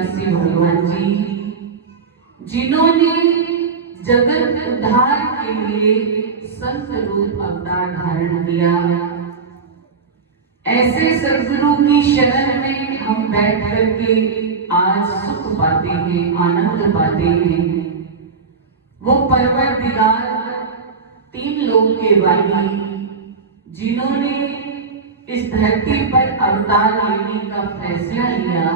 अविनाशी भगवान जी, जिन्होंने जगत उद्धार के लिए संत रूप अवतार धारण किया, ऐसे सद्गुरु की शरण में हम बैठ करके आज सुख पाते हैं, आनंद पाते हैं। वो परवरदिगार तीन लोक के वाली, जिन्होंने इस धरती पर अवतार लेने का फैसला लिया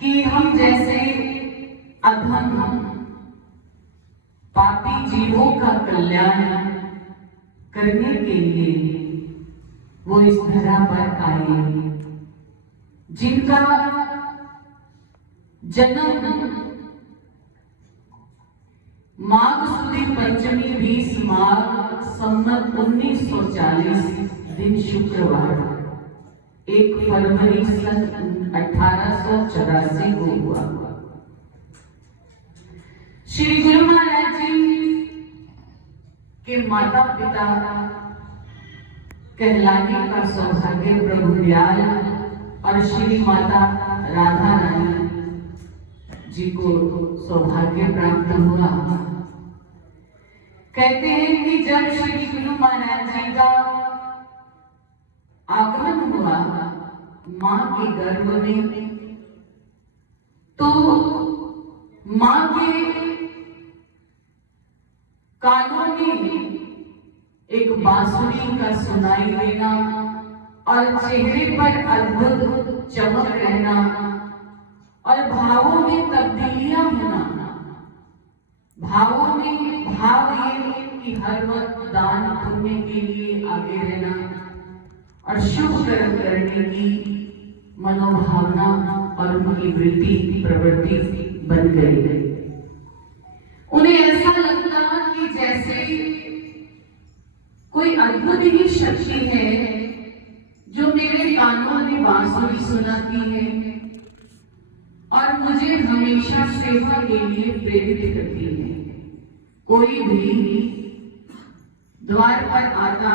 कि हम जैसे अधम पापी जीवों का कल्याण करने के लिए वो इस धरा पर आए, जिनका जन्म माघ सुदी पंचमी 20 माघ संवत 1940 दिन शुक्रवार 1 फरवरी सन 1884 को हुआ। श्री गुरु महाराज जी के माता पिता कहलाने का सौभाग्य प्रभु दयाल और श्री माता राधा रानी जी को सौभाग्य प्राप्त हुआ। कहते हैं कि जब श्री गुरु महाराज जी का आगमन हुआ मां के गर्भ में, तो मां के कानों में एक बांसुरी का सुनाई देना और चेहरे पर अद्भुत चमक रहना और भावों में तब्दीलियां होना। भावों में भाव ये कि हर वक्त दान पुण्य के लिए आगे रहना और शुभ कर्म करने की मनोभावना और उनकी वृत्ति प्रवृत्ति बन गई। उन्हें ऐसा लगता कि जैसे कोई अद्भुत ही शक्ति है जो मेरे कानों में बांसुरी सुनाती है और मुझे हमेशा सेवा के लिए प्रेरित करती है। कोई भी द्वार पर आता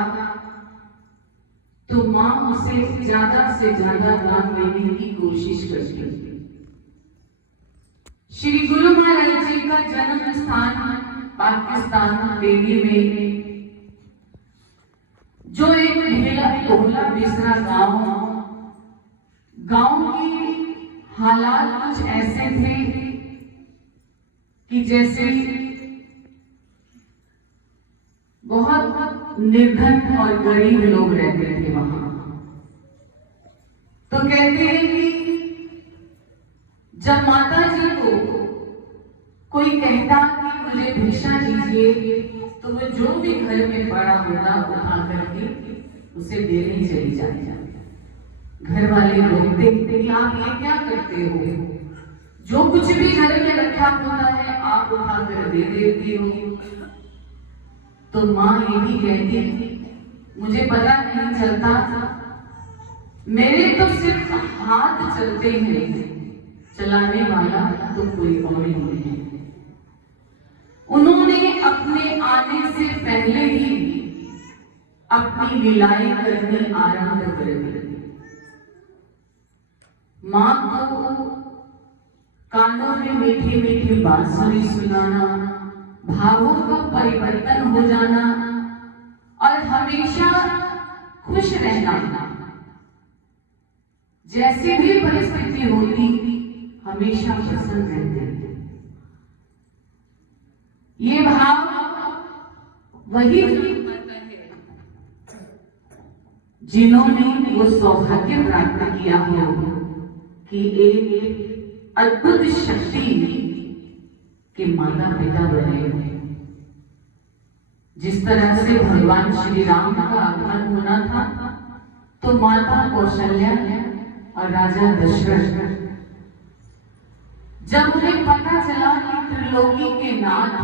तो मां उसे ज्यादा से ज्यादा दान देने की कोशिश करती है। श्री गुरु महाराज जी का जन्म स्थान पाकिस्तान दिल्ली में जो एक ढेला टोला बिसरा गांव की हालात कुछ ऐसे थे कि जैसे बहुत निर्धन और गरीब लोग रहते थे वहां। तो कहते हैं कि जब माता जी को कोई कहता कि मुझे भिक्षा दीजिए तो वो जो भी घर में पड़ा होता उठा करके उसे देने चली जाती। घर वाले लोग देखते कि आप ये क्या करते हो, जो कुछ भी घर में रखा होता है आप उठा कर दे देती हो। तो माँ ये भी कहती मुझे पता नहीं चलता, मेरे तो सिर्फ हाथ चलते हैं, चलाने वाला तो कोई और ही नहीं है। उन्होंने अपने आने से पहले ही अपनी लीलाएं करनी आरंभ कर दी। मां को कानों में मीठी मीठी बांसुरी सुनाना, भावों का परिवर्तन हो जाना और हमेशा खुश रहना, जैसी भी परिस्थिति होती हमेशा प्रसन्न रहते। ये भाव वही जिन्होंने वो सौभाग्य प्राप्त किया हो कि एक अद्भुत शक्ति के माता पिता बने। जिस तरह से भगवान श्री राम का आगमन होना था तो माता कौशल्या और राजा दशरथ, जब उन्हें पता चला कि त्रिलोकी के नाथ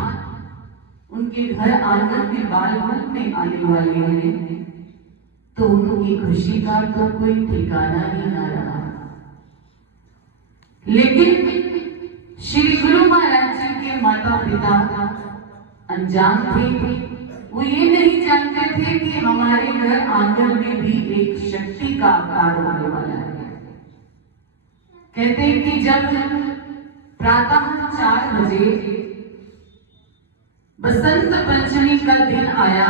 उनके घर आंगन में बालमन में आने वाले हैं, तो उनकी खुशी का तो कोई ठिकाना ही ना रहा। लेकिन श्री गुरु महाराज जी के माता पिता अनजान थे, वो ये नहीं जानते थे कि हमारे घर आंगन में भी एक शक्ति का आकार होने वाला है। कहते हैं कि जब प्रातः 4 बजे बसंत पंचमी का दिन आया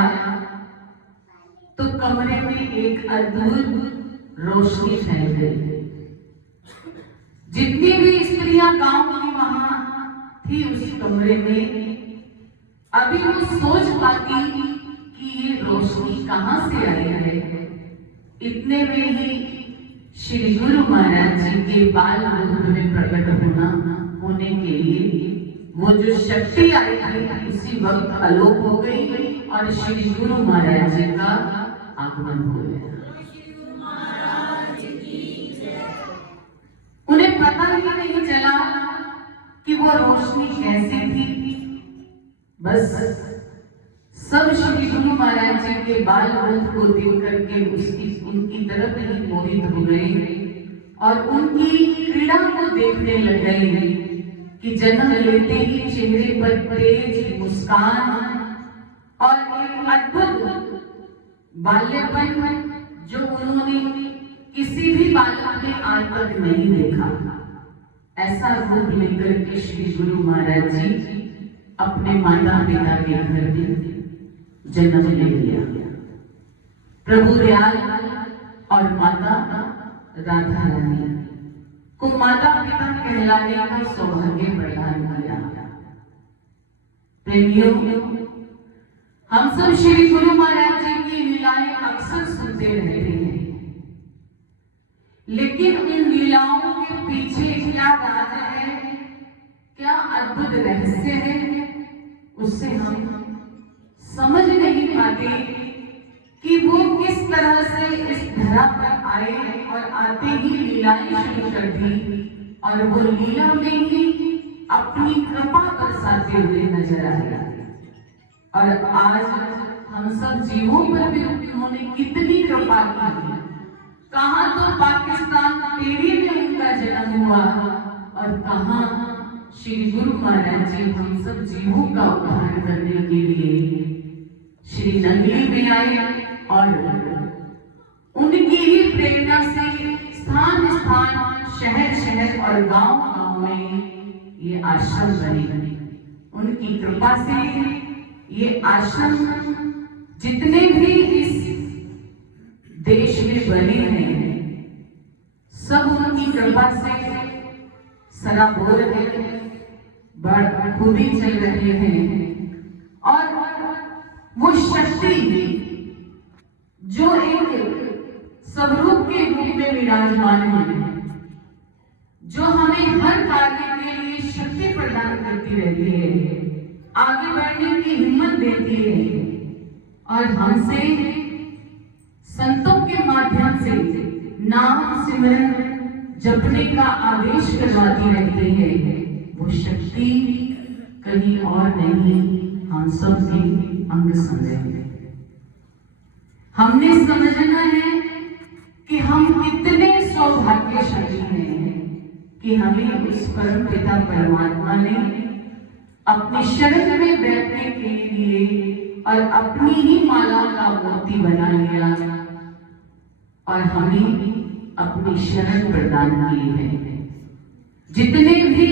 तो कमरे में एक अद्भुत रोशनी फैल गई। जितनी भी स्त्रियां गांव की वहां थी उस कमरे में, अभी वो सोच पाती कि ये रोशनी कहां से आई है। इतने में ही श्री गुरु महाराज जी के बाल रूप में प्रकट होने के लिए वो जो शक्ति आई थी उसी वक्त आलोक हो गई और श्री गुरु महाराज जी का आगमन हो गया। उन्हें पता ही नहीं चला कि वो रोशनी कैसे थी। बस सब श्री गुरु महाराज जी के बाल रूप को देख करके उनकी तरफ ही मोहित हो गए और उनकी क्रीड़ा को देखने लग गए कि जन्म लेते ही चेहरे पर तेज मुस्कान और एक अद्भुत बाल्यपन जो उन्होंने किसी भी बालक में आज तक नहीं देखा। ऐसा रूप लेकर के श्री गुरु महाराज जी अपने माता पिता के घर में जन्म ले लिया। प्रभु दयाल और माता राधा रानी को माता पिता कहलाने का सौभाग्य प्रदान किया। प्रेमियों, हम सब श्री गुरु महाराज जी की लीलाएं अक्सर सुनते रहते हैं, लेकिन उन लीलाओं के पीछे क्या राज है, क्या अद्भुत रहस्य है, उससे हम समझ नहीं पाते कि वो किस तरह से इस धरा पर आए और आते ही लीलाएं शुरू कर दी और वो लीला में ही अपनी कृपा बरसाते हुए नजर आए। और आज हम सब जीवों पर भी उन्होंने कितनी कृपा की। कहां तो पाकिस्तान टीवी में उनका जन्म हुआ और कहां श्री गुरु महाराज जी हम सब जीवों का उद्धार करने के लिए श्री नगरी में आए और उनकी ही प्रेरणा से स्थान स्थान, शहर शहर और गांव गांव में ये आश्रम बने। उनकी कृपा से ये आश्रम जितने भी इस देश में बने हैं सब उनकी कृपा से सराबोर है, बखूबी चल रहे हैं। और वो शक्ति जो एक स्वरूप के रूप में विराजमान है, जो हमें हर कार्य के लिए शक्ति प्रदान करती रहती है, आगे बढ़ने की हिम्मत देती है और हमसे संतों के माध्यम से नाम सिमरन जपने का आदेश करवाती रहती है। वो शक्ति कहीं और नहीं, हम सब के अंग संग है। हमने समझना है कि हम कितने सौभाग्यशाली हैं कि हमें उस परम पिता परमात्मा ने अपने शरण में बैठने के लिए और अपनी ही माला का मोती बना लिया और हमें अपनी शरण प्रदान की है। जितने भी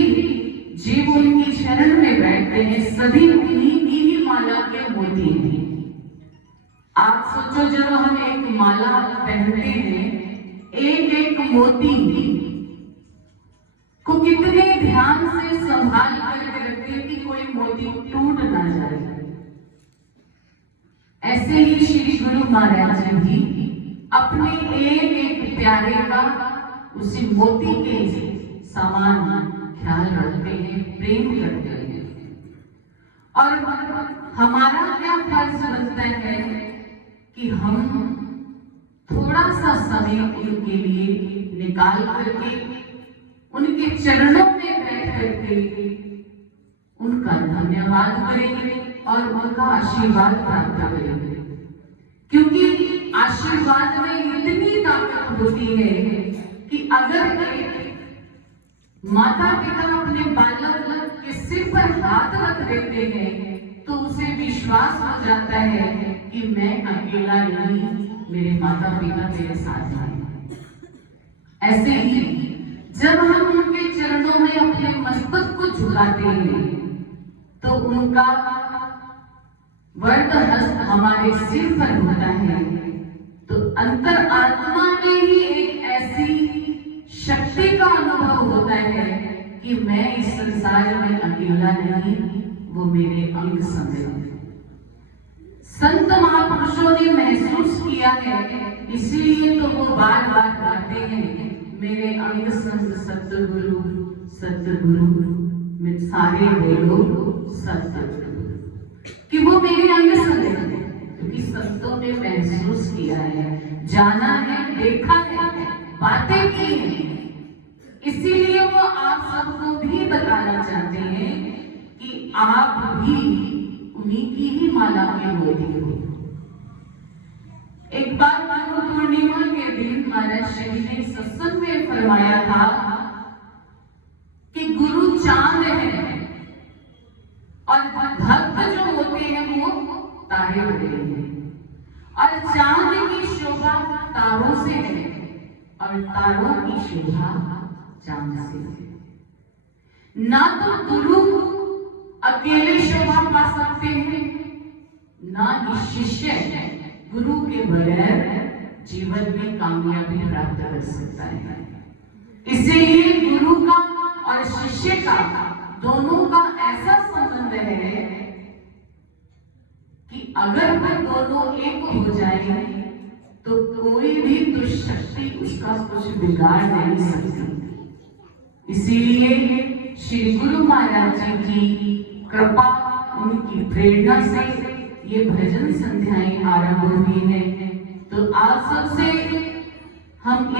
जीव उनकी शरण में बैठते हैं सभी उन्हीं की ही माला के मोती हैं। आप सोचो, जब हम एक माला पहनते हैं, एक एक मोती को कितने ध्यान से संभाल कर रखते हैं कि कोई मोती टूट ना जाए। ऐसे ही श्री गुरु महाराज जी भी अपने एक एक प्यारे का उसी मोती के समान ख्याल रखते हैं, प्रेम करते हैं। और हमारा क्या फर्ज बनता है कि हम थोड़ा सा समय उनके लिए निकाल करके उनके चरणों में बैठ करके उनका धन्यवाद करेंगे और उनका आशीर्वाद प्राप्त करेंगे। क्योंकि आशीर्वाद में इतनी ताकत होती है कि अगर माता पिता अपने बालक के सिर पर हाथ रख देते हैं तो उसे विश्वास हो जाता है कि मैं अकेला नहीं, मेरे माता पिता मेरे साथ हैं। ऐसे ही जब हम उनके चरणों में अपने मस्तक को झुकाते हैं तो उनका वरद हस्त हमारे सिर पर होता है, तो अंतर आत्मा में ही एक ऐसी शक्ति का अनुभव होता है कि मैं इस संसार में अकेला नहीं, वो मेरे अंग संग है। संत महापुरुषों ने महसूस किया है, इसीलिए तो वो बार बार गाते हैं, मेरे अंग संग सतगुरु सतगुरु में सारे बोलो सतगुरु, कि वो मेरे अंग संग है, क्योंकि संतों ने महसूस किया है, जाना है, देखा है, बातें की है। इसीलिए वो आप सबको भी बताना चाहते हैं कि आप भी उन्हीं की ही माला के मोती हो। एक बार गुरु पूर्णिमा के दिन महाराज श्री ने सत्संग में फरमाया था कि गुरु चांद है और भक्त जो होते हैं वो तारे होते हैं, और चांद की शोभा तारों से है और तारों की शोभा चांद से है। ना तो गुरु अकेले शोभा पा सकते हैं, ना ही शिष्य गुरु के बगैर जीवन में कामयाबी प्राप्त कर सकता है। इसीलिए गुरु का और शिष्य का दोनों का ऐसा संबंध है कि अगर वो दोनों एक हो जाए तो कोई भी दुष्शक्ति उसका कुछ बिगाड़ नहीं सकती। इसीलिए श्री गुरु महाराज जी की कृपा, उनकी प्रेरणा से ये भजन संध्याएं आरंभ हुई है। तो आप सबसे हम